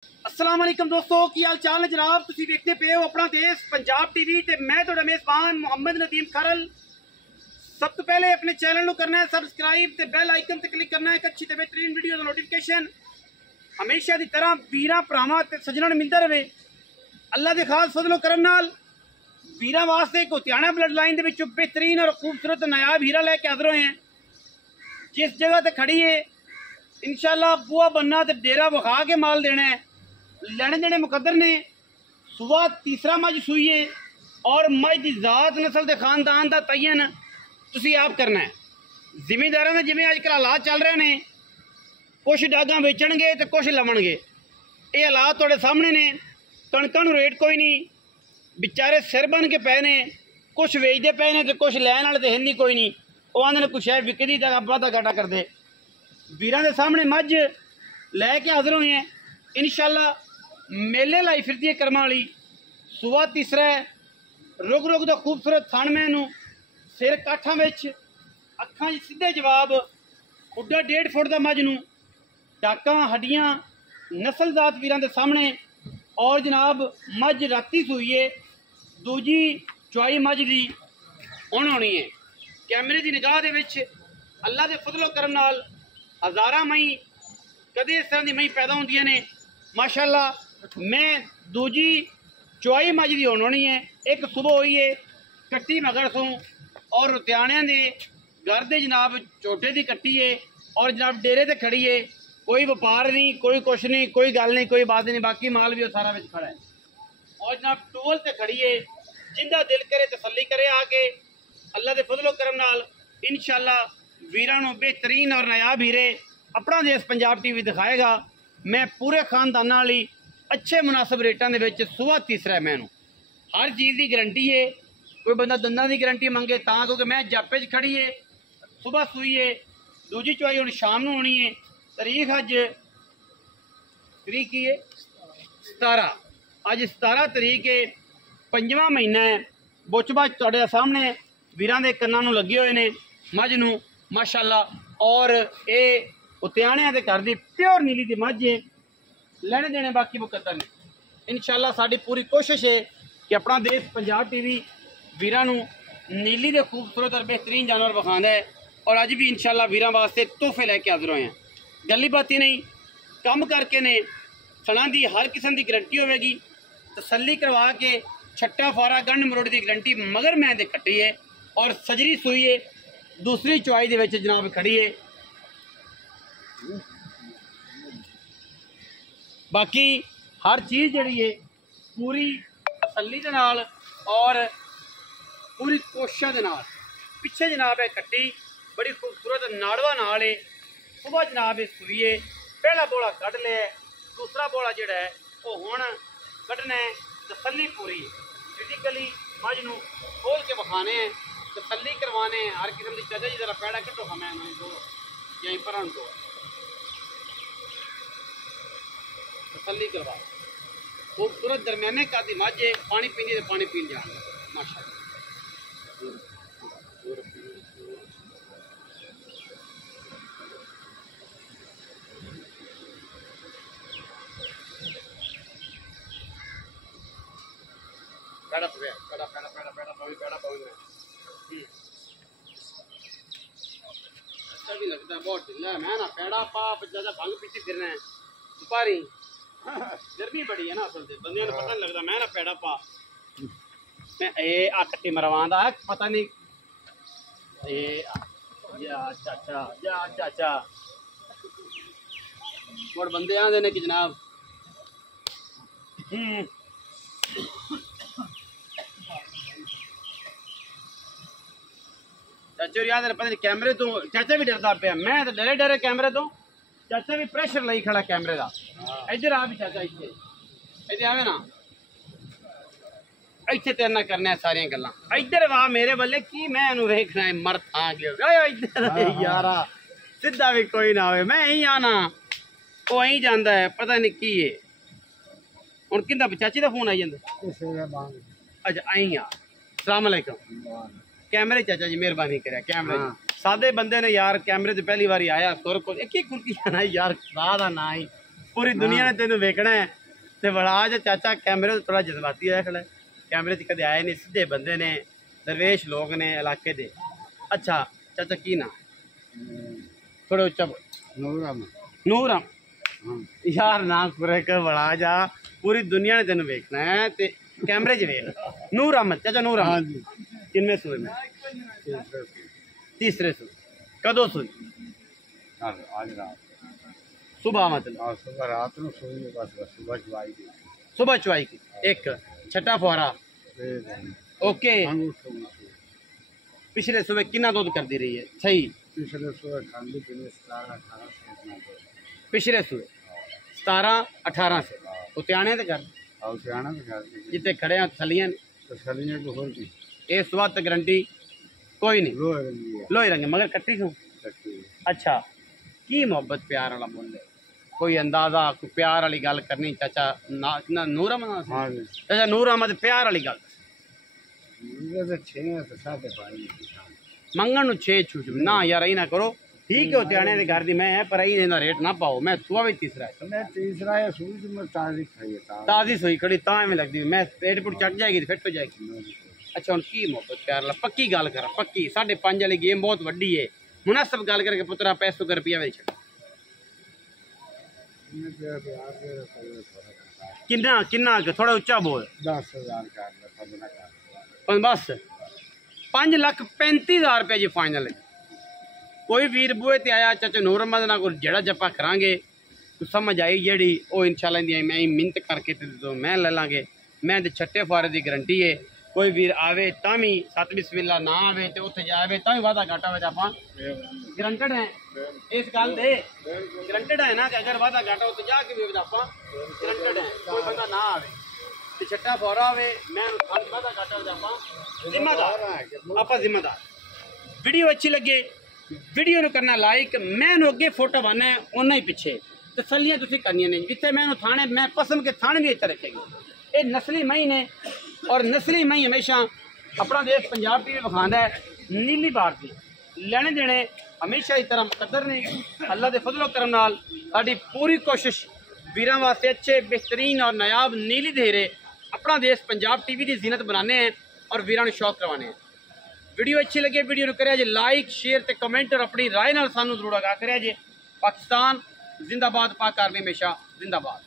अस्सलाम वालेकुम दोस्तों, की हाल चाल है जनाब। तुसी देखते पे हो अपना देश पंजाब टीवी ते मैं तुहाडा मेज़बान मोहम्मद नदीम खरल। सब तो पहले अपने चैनल को करना है सबसक्राइब ते बेल आइकन ते क्लिक करना है एक अच्छी ते बेहतरीन वीडियो का नोटिफिकेशन हमेशा की तरह वीरां भरावां ते सज्जनां नूं मिलदा रहे। अल्लाह दे खास फजलो करम नाल वीरां वास्ते एक हुत्याणा ब्लड लाइन दे विचों बेहतरीन और खूबसूरत नायाब हीरा लैके हाज़र होए हैं। जिस जगह ते खड़ी है इंशाअल्लाह बुआ बनना ते डेरा विखा के माल देना है। लेने देने मुकद्दर ने सुबह तीसरा मज सूई है और मज की जात नस्ल के खानदान का तयन तुसी आप करना है। जिमीदारों ने जिमें अजकल हालात चल रहे हैं, कुछ डागा बेचणगे तो कुछ लवणगे। ये हालात तुहाडे सामने ने। कणकां नूं रेट कोई नहीं, बेचारे सिर बन के पे ने, कुछ वेचते पे ने तो कुछ लैन वाले तो है नहीं कोई नहीं। वो आंदे ने कुछ है विकदी तो वाधा घाटा करते। वीरां दे सामने मज लैके हाजिर हुए हैं। इंशाअल्लाह मेले लाई फिरती है कर्मा वाली। सुबह तीसरा है, रुग रुग का खूबसूरत थान मैनू सिर काठा विच अखां सीधे जवाब खुड्डा 1.5 फुट का मज नूं डाका हड्डियां नस्लजात वीरां दे सामने। और जनाब मज राती सूई है, दूजी चुआई मज दी हुण होनी है। कैमरे की निगाह दे विच अल्लाह के फजलो करम नाल हज़ारां मई कदे इस तरह की मई पैदा होंदियां ने माशाअल्लाह। मैं दूजी चुआई मज की होनी है। एक सुबह हुई है कट्टी मगर सो और रुत्याणियां दे घर दे जनाब छोटे की कट्टी है और जनाब डेरे ते खड़ी है। कोई व्यापार नहीं, कोई कुछ नहीं, कोई गल नहीं, कोई बात नहीं। बाकी माल भी सारा विच खड़ा है और जनाब टूवल ते खड़ी है। जिंदा दिल करे तसल्ली करे आके अल्लाह के फजलो करम नाल इंशाअल्लाह वीरां नूं बेहतरीन और नायाब हीरे अपना देश पंजाब टीवी दिखाएगा। मैं पूरे खानदान वाली अच्छे मुनासिब रेटां दे विच सुबह तीसरा है। मैनू हर चीज़ की गारंटी है। कोई बंदा दंदां की गारंटी मंगे तां, क्योंकि मैं जापे च खड़ी है, सुबह सूई है, दूजी चुआई हुण शाम नूं होनी है। तारीख अज की है 17, अज 17 तरीक है, 5वां महीना है। बुच बच तुहाडे सामने वीरां दे कन्नां नूं लगे हुए ने मझ नूं माशाअल्लाह। और ये उत्याणियां दे घर दी प्योर नीली दी मझ है। लेने देने बाकी मुकद्दर ने। इंशाअल्लाह साडी पूरी कोशिश है कि अपना देश पंजाब टीवी वीरां नूं नीली दे खूबसूरत और बेहतरीन जानवर विखांदा है। और अज भी इंशाअल्लाह वीरां वास्ते तोहफे लैके हाजिर होए हैं। गल्ली बाती नहीं, कम करके ने सणा दी हर किस्म की गारंटी होगी। तसल्ली करवा के छट्टा फारा गंढ मरोड़ की गारंटी मगर मैं दे कट्टी है और सजरी सूई है। दूसरी चुआई दे विच जनाब खड़ी है। बाकी हर चीज़ जी है पूरी तसल्ली दे नाल और पूरी कोशिश दे नाल। पिछे जनाब है कट्टी बड़ी खूबसूरत नाड़वा नाल है। सुबह जनाब सूई है, पहला बोला कढ़ लिया, दूसरा बोला जोड़ा है वो हुण कढ़ना है। तसल्ली पूरी है। फिजिकली मझ नूं खोल के विखाने हैं, तसल्ली करवाने हैं हर किस्म की। चाचा जी जरा पैड़ा कट्टो हमें दो यहीं पर दो तसल्ली करवा। खूबसूरत दरमियाने का दी मझ है। पानी पीनी तो पानी पीन जाना माशाअल्लाह। पैड़ा पैड़ा पैड़ा पैड़ा पैड़ा पावी पैड़ा पावी अच्छा भी लगता है बहुत ढिला है। मैं ना पैड़ा पा ज्यादा भंग पीछे फिरना है सुपारी। गर्मी बड़ी है ना असल से बंदे ने पता नहीं लगता। मैं ना पैड़ा पा मैं ए आ कट्टी मरवांदा है पता नहीं ए या चाचा और बंदे आंदे ने कि जनाब चाचा याद है पता नहीं कैमरे तो चाचा भी डरता पे। मैं तो डरे डरे कैमरे तो। चाचा भी प्रेशर लाई खड़ा कैमरे का। इधर आ भी चाचा इतने इधर आवे ना इतने तेरे ना करने सारिया गल्लां। इधर वाह मेरे बल्ले की मैं वेखना है मर था इधर यारा सीधा भी कोई ना हो। मैं यही आना वो अं जाता है पता नहीं की है। हुण किंदा चाची का फोन आई जाता। अच्छा अं आ सलाम अलैकुम कैमरे चाचा जी मेहरबानी करे कैमरे सादे बंदे ने यार कैमरे से पहली बार आया सुर को एक ही खुरकी जाना यार खुदा दा ना ही पूरी दुनिया ने तेन वेखना है ते बड़ा आज चाचा कैमरे तो थोड़ा जज्बाती होया खड़ा है। कैमरे च कदे आए नहीं, सीधे बंदे ने, दरवेश लोग ने इलाके दे। अच्छा चाचा की ना थोड़े उच्चा बोल। नूर यार ना पूरे कर बड़ा जा, पूरी दुनिया ने तेन वेखना है ते कैमरे च वेख। नूर अहमद चाचा, नूर अहमद किनवे सूए में? तीसरे सूए। कदों सूई? आज रात सुबह मतलब सुबह रात में सोई, बस सुबह चुवाई की। सुबह चुवाई की एक छठा फुहारा। ओके पिछले सुबह कितना दूध कर दी रही है? सही पिछले सुबह खाली पीने 17-18 से इतना तो पिछले सुबह 17-18 से उत्याने ते कर और सियाना भी खाती जितने खड़े हैं थलियां तसलियां को होल की इस बात तक गारंटी कोई नहीं। लो रंगी है लोही रंगे मगर कट्टी क्यों? सकती है। अच्छा की मोहब्बत प्यार वाला बोले कोई अंदाजा कोई प्यार वाली गल करनी चाचा ना नूर अहमद हाँ जी चाचा नूर अहमद प्यार वाली गल ये तो 6 से 5:30 मंगन नु 6 छूट ना यार यही ना करो ठीक है उत्याने के घर दी मैं है पर यही रेट ना पाओ। मैं सुबह भी तीसरा है मैं तीसरा है सूज में ताजी खाई है ताजी सोई खड़ी ता में लगती मैं पेट पुट चट जाएगी फिट हो जाएगी। अच्छा हम की मोहब्बत प्यार ला पक्की गल करा पक्की 5.5 वाली गेम बहुत वड्डी है मुनासिब गल करके पुत्रा 500 रुपया में छड़ किन्ना किन्ना थोड़ा उच्चा बोल 10,000 का बस 5,35,000 रुपया जी फाइनल है। कोई वीर बूए ते आया चाचा नूर अहमद ना कोई जड़ा जप्पा करांगे तो समझ आई जेड़ी ओ इंशाल्लाह दी मैं मिन्नत करके तो मैं ले लांगे। मैं ते छठे फारे दी गारंटी है कोई वीर आवे तामी सत बिस्मिल्लाह ना आवे ते उत्थे जावे तामी वादा घाटा होवे आपा गारंटेड है इस गल दे गारंटेड है ना कि अगर वादा घाटा उत्थे जाके भी आपा गारंटेड है कोई बंदा ना आवे ते छठा फारा आवे मैं वादा घाटा होवे आपा जिम्मेदार आपा जिम्मेदार। वीडियो अच्छी लगे वीडियो करना लाइक मैं अगे फोटो बनना है उन्ना ही पिछे तसलियां तुम करनिया नहीं जिथे मैं थाने मैं पसंद के थाने भी इतना रखेगी। ये नस्ली मई ने और नस्ली मई हमेशा अपना देश पंजाब टीवी विखांदा है नीली भारती लेने देने हमेशा इस तरह मुकद्दर ने अल्लाह के फजलो करम नाल साडी पूरी कोशिश वीरां वास्ते अच्छे बेहतरीन और नायाब नीली धेरे अपना देश पंजाब टीवी की जीनत बनाने हैं और वीरां नूं शौक करवाने हैं। वीडियो अच्छी लगे वीडियो नूं करिया जे लाइक शेयर ते कमेंट और अपनी राय नाल सानूं जरूर आगाह करिया जे। पाकिस्तान जिंदाबाद, पाक आर्मी हमेशा जिंदाबाद।